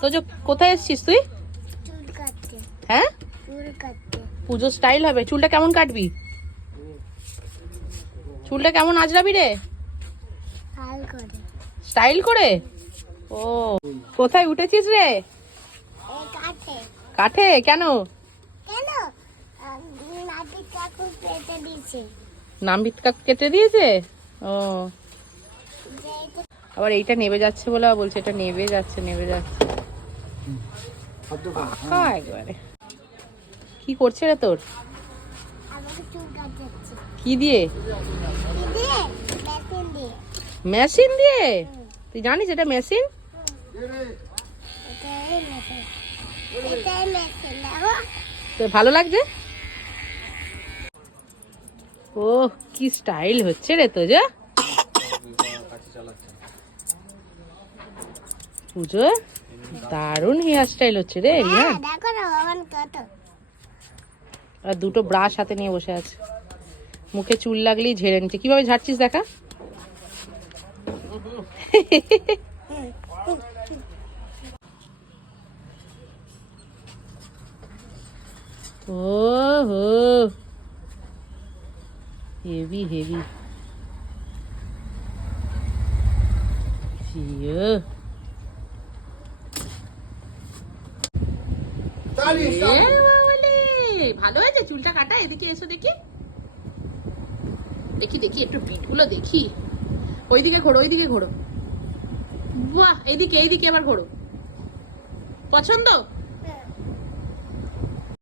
তো যে কোথায় এসেছিস তুই? চুল কাটতে। হ্যাঁ, চুল কাটতে। পুজো স্টাইল হবে। চুলটা কেমন কাটবি? চুলটা কেমন আজরাবি রে? হাল করে। স্টাইল করে? ও, কোথায় উঠেছিস রে? এই কাটে। কাঠে? কেন? কেন? নাতি কাকু কেটে দিয়েছে। নাম্বিত কাকু কেটে দিয়েছে? ও, যে এটা আবার এইটা নেবে যাচ্ছে বলে আবার বলছে এটা নেবে যাচ্ছে নেবে যাচ্ছে। পাকা একবারে। কি করছে রে তোর? আমাকে চুল কাটাচ্ছে। কি দিয়ে? কি দিয়ে? মেশিন দিয়ে। মেশিন দিয়ে? তুই জানিস এটা মেশিন? এটাই মেশিন। এটাই মেশিন দেখো। তো ভালো লাগছে? ও, কি স্টাইল হচ্ছে রে তো যা পুজো। দারুণ হেয়ার স্টাইল হচ্ছে রে রিয়া। হ্যাঁ দেখো না ভগবান কত। আর দুটো ব্রাশ হাতে নিয়ে বসে আছে, মুখে চুল লাগলেই ঝেড়ে নিচ্ছে। কিভাবে ঝাড়ছিস দেখা। ও হো, হেভি হেভি। ভালো হয়েছে চুলটা কাটা। এদিকে এসো দেখি দেখি দেখি একটু পিঠগুলো দেখি। ওইদিকে ঘোরো, ওইদিকে ঘোরো। বাহ, এইদিকে এইদিকে এবার ঘোরো। পছন্দ?